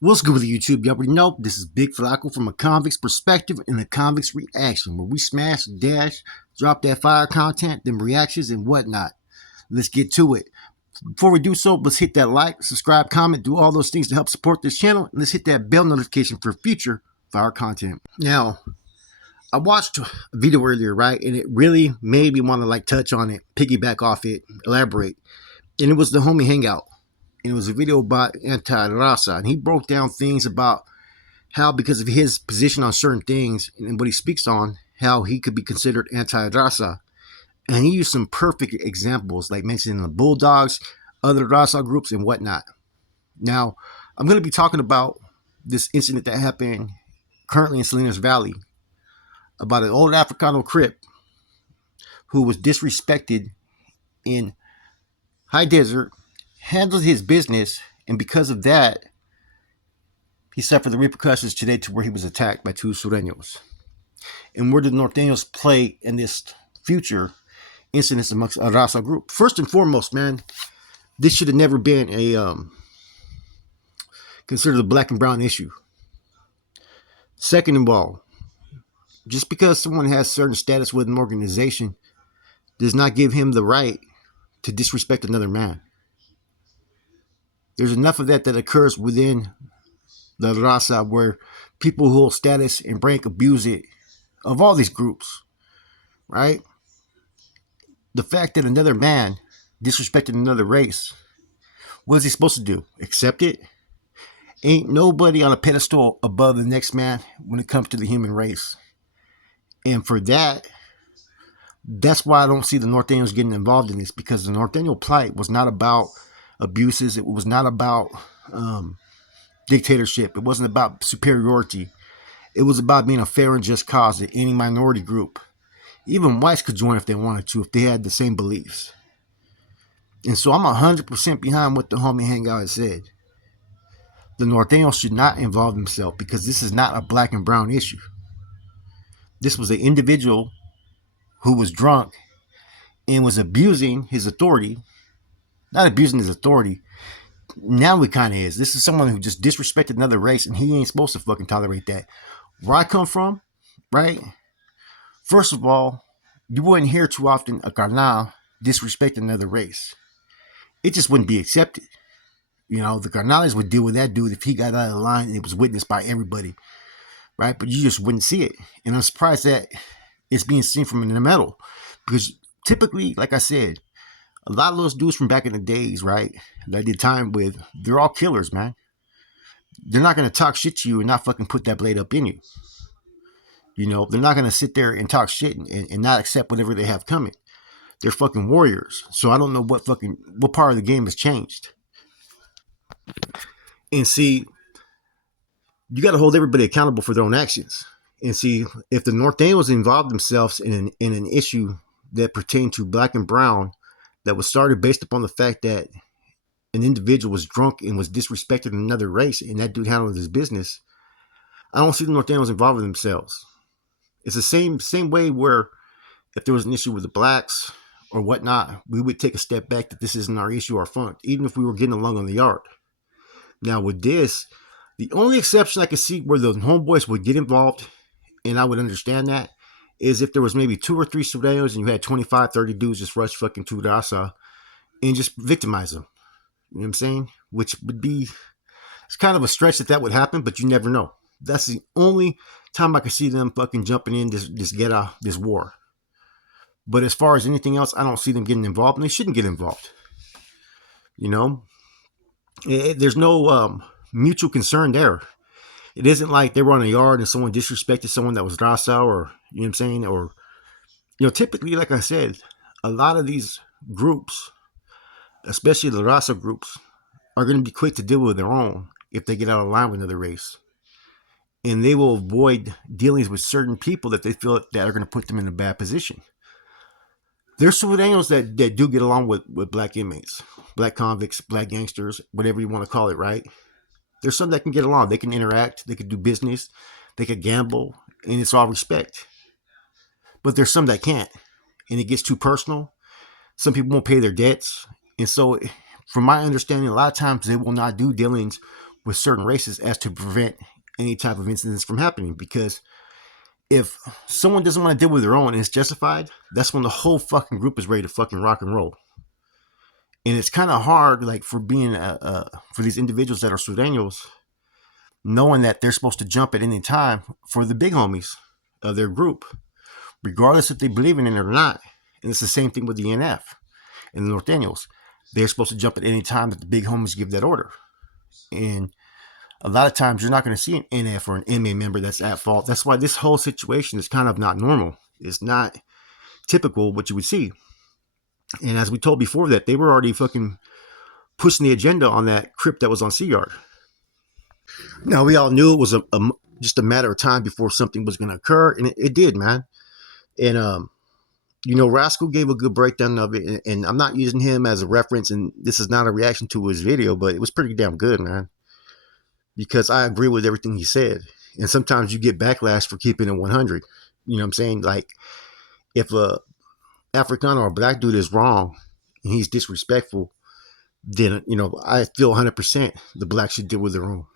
What's good with YouTube? You already know this is Big Flacco from a convict's perspective and a convict's reaction, where we smash, dash, drop that fire content, them reactions and whatnot. Let's get to it. Before we do so, let's hit that like, subscribe, comment, do all those things to help support this channel, and let's hit that bell notification for future fire content. Now, I watched a video earlier, right, and it really made me want to touch on it, piggyback off it, elaborate, and it was the homie hangout. And it was a video about anti-raza, and he broke down things about how, because of his position on certain things and what he speaks on, how he could be considered anti-raza. And he used some perfect examples, like mentioning the Bulldogs, other raza groups, and whatnot. Now, I'm going to be talking about this incident that happened currently in Salinas Valley about an old Africano Crip who was disrespected in high desert, handled his business, and because of that, he suffered the repercussions today to where he was attacked by two Nortenos. And where did Nortenos play in this future incidents amongst a raza group? First and foremost, man, this should have never been a considered a black and brown issue. Second of all, just because someone has certain status with an organization does not give him the right to disrespect another man. There's enough of that occurs within the raza where people who hold status and rank abuse it, of all these groups, right? The fact that another man disrespected another race, what is he supposed to do? Accept it? Ain't nobody on a pedestal above the next man when it comes to the human race. And for that, that's why I don't see the Nortenos getting involved in this, because the Norteño plight was not about abuses. It was not about dictatorship. It wasn't about superiority. It was about being a fair and just cause that any minority group, even whites, could join if they wanted to, if they had the same beliefs. And so I'm 100% behind what the homie hangout has said. The Norteños should not involve themselves, because this is not a black and brown issue. This was an individual who was drunk and was abusing his authority. Not abusing his authority. Now he kind of is. This is someone who just disrespected another race, and he ain't supposed to fucking tolerate that. Where I come from, right? First of all, you wouldn't hear too often a carnal disrespect another race. It just wouldn't be accepted. You know, the carnales would deal with that dude if he got out of the line and it was witnessed by everybody, right? But you just wouldn't see it. And I'm surprised that it's being seen from in the middle, because typically, like I said, a lot of those dudes from back in the days, right, that I did time with, they're all killers, man. They're not going to talk shit to you and not fucking put that blade up in you. You know, they're not going to sit there and talk shit and not accept whatever they have coming. They're fucking warriors. So I don't know what part of the game has changed. And see, you got to hold everybody accountable for their own actions. And see, if the Norteños involved themselves in an issue that pertained to black and brown, that was started based upon the fact that an individual was drunk and was disrespecting another race, and that dude handled his business, I don't see the Norteños involving themselves. It's the same way where if there was an issue with the blacks or whatnot, we would take a step back that this isn't our issue or front, even if we were getting along on the yard. Now with this, the only exception I could see where the homeboys would get involved, and I would understand that, is if there was maybe 2 or 3 Sureños and you had 25, 30 dudes just rush fucking to Raza and just victimize them. You know what I'm saying? Which would be, it's kind of a stretch that would happen, but you never know. That's the only time I could see them fucking jumping in this war. But as far as anything else, I don't see them getting involved, and they shouldn't get involved. You know? There's no mutual concern there. It isn't like they were on a yard and someone disrespected someone that was Raza, or, you know what I'm saying? Or, you know, typically, like I said, a lot of these groups, especially the Raza groups, are going to be quick to deal with their own if they get out of line with another race. And they will avoid dealings with certain people that they feel that are going to put them in a bad position. There's Sureños that do get along with black inmates, black convicts, black gangsters, whatever you want to call it, right? There's some that can get along. They can interact. They can do business. They can gamble. And it's all respect. But there's some that can't. And it gets too personal. Some people won't pay their debts. And so, from my understanding, a lot of times they will not do dealings with certain races as to prevent any type of incidents from happening. Because if someone doesn't want to deal with their own and it's justified, that's when the whole fucking group is ready to fucking rock and roll. And it's kind of hard, like for being for these individuals that are Sureños, knowing that they're supposed to jump at any time for the big homies of their group, regardless if they believe in it or not. And it's the same thing with the NF and the Norteños. They're supposed to jump at any time that the big homies give that order. And a lot of times you're not going to see an NF or an MA member that's at fault. That's why this whole situation is kind of not normal. It's not typical what you would see. And as we told before that, they were already fucking pushing the agenda on that crypt that was on Sea Yard. Now, we all knew it was just a matter of time before something was going to occur, and it did, man. And, Rascal gave a good breakdown of it, and I'm not using him as a reference, and this is not a reaction to his video, but it was pretty damn good, man, because I agree with everything he said. And sometimes you get backlash for keeping it 100. You know what I'm saying? Like, if a African or a black dude is wrong and he's disrespectful, then, I feel 100% the blacks should deal with their own.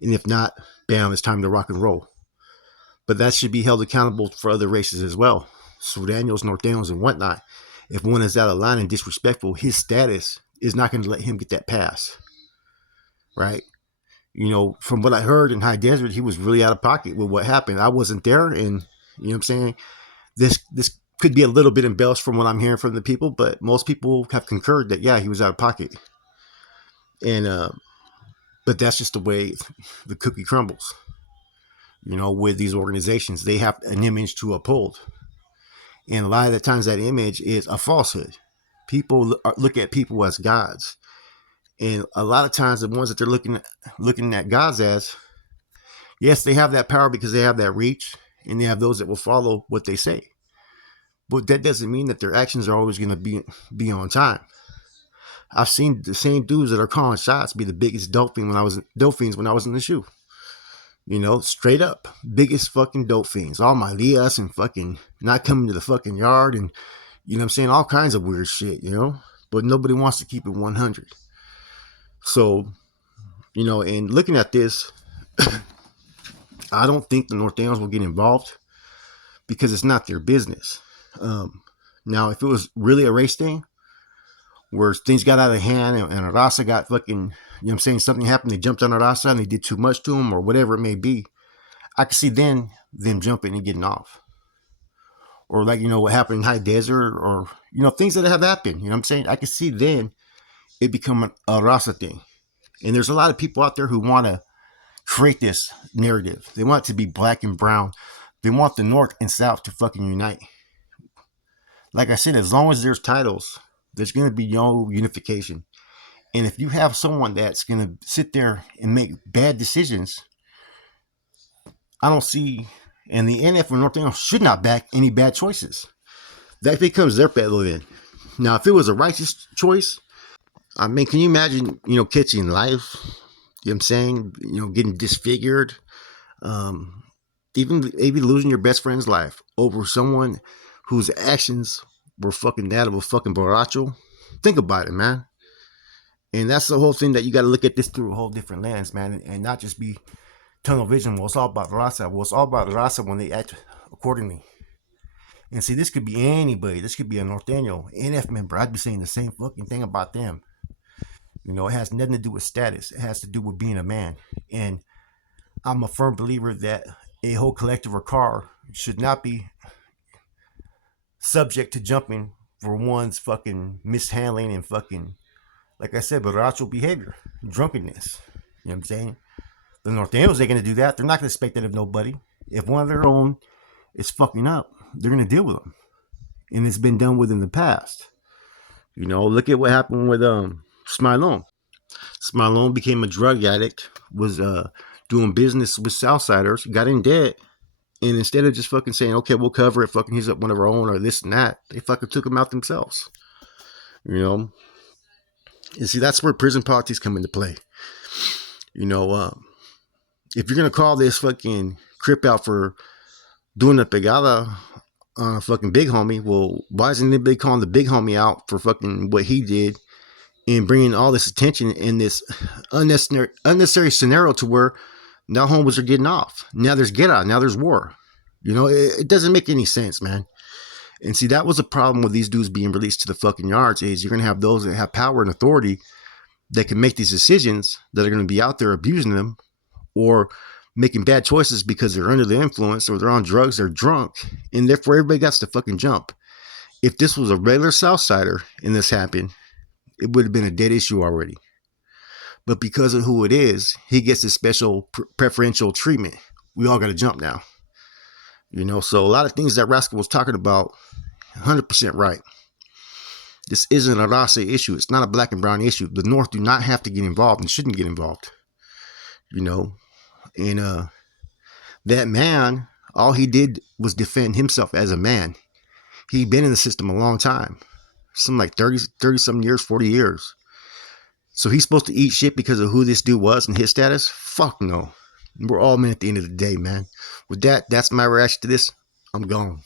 And if not, bam, it's time to rock and roll. But that should be held accountable for other races as well. Sureños, Nortenos, and whatnot. If one is out of line and disrespectful, his status is not going to let him get that pass. Right? From what I heard in High Desert, he was really out of pocket with what happened. I wasn't there, and you know what I'm saying? This could be a little bit embellished from what I'm hearing from the people, but most people have concurred that, yeah, he was out of pocket. And, but that's just the way the cookie crumbles. With these organizations, they have an image to uphold. And a lot of the times that image is a falsehood. People look at people as gods. And a lot of times the ones that they're looking at gods as, yes, they have that power because they have that reach, and they have those that will follow what they say. But that doesn't mean that their actions are always going to be on time. I've seen the same dudes that are calling shots be the biggest dope fiends when I was in the shoe. Straight up, biggest fucking dope fiends. All my Lias and fucking not coming to the fucking yard and, all kinds of weird shit, But nobody wants to keep it 100. So, and looking at this, I don't think the Nortenos will get involved because it's not their business. Now, if it was really a race thing where things got out of hand and Arasa got fucking, something happened, they jumped on Arasa and they did too much to him or whatever it may be, I could see then them jumping and getting off. Or like, what happened in High Desert or, things that have happened, I could see then it become a Rasa thing. And there's a lot of people out there who want to create this narrative. They want it to be black and brown. They want the North and South to fucking unite. Like I said, as long as there's titles, there's going to be no unification. And if you have someone that's going to sit there and make bad decisions, I don't see, and the NF and Nortenos should not back any bad choices. That becomes their battle then. Now, if it was a righteous choice, I mean, can you imagine, catching life? You know what I'm saying? Getting disfigured. Even maybe losing your best friend's life over someone whose actions were fucking that of a fucking borracho. Think about it, man. And that's the whole thing, that you got to look at this through a whole different lens, man, and not just be tunnel vision. Well, it's all about Raza. Well, it's all about Raza when they act accordingly. And see, this could be anybody. This could be a Norteño, NF member. I'd be saying the same fucking thing about them. It has nothing to do with status. It has to do with being a man. And I'm a firm believer that a whole collective or car should not be subject to jumping for one's fucking mishandling and fucking, like I said, borracho behavior, drunkenness. You know what I'm saying? The Norteños, they're going to do that. They're not going to expect that of nobody. If one of their own is fucking up, they're going to deal with them. And it's been done with in the past. Look at what happened with Smilone. Smilone became a drug addict, was doing business with Southsiders, got in debt, and instead of just fucking saying, okay, we'll cover it, fucking he's up one of our own or this and that, they fucking took him out themselves. And see, that's where prison politics come into play. If you're going to call this fucking Crip out for doing a pegada on a fucking big homie, well, why isn't anybody calling the big homie out for fucking what he did and bringing all this attention in this unnecessary scenario to where now homies are getting off. Now there's get out. Now there's war. It doesn't make any sense, man. And see, that was a problem with these dudes being released to the fucking yards. Is you're gonna have those that have power and authority that can make these decisions that are gonna be out there abusing them or making bad choices because they're under the influence or they're on drugs, they're drunk, and therefore everybody got to fucking jump. If this was a regular Southsider and this happened, it would have been a dead issue already. But because of who it is, he gets this special preferential treatment. We all got to jump now. So a lot of things that Rascal was talking about, 100% right. This isn't a race issue. It's not a black and brown issue. The North do not have to get involved and shouldn't get involved. And that man, all he did was defend himself as a man. He'd been in the system a long time. Something like 30 some years, 40 years. So he's supposed to eat shit because of who this dude was and his status? Fuck no. We're all men at the end of the day, man. With that, that's my reaction to this. I'm gone.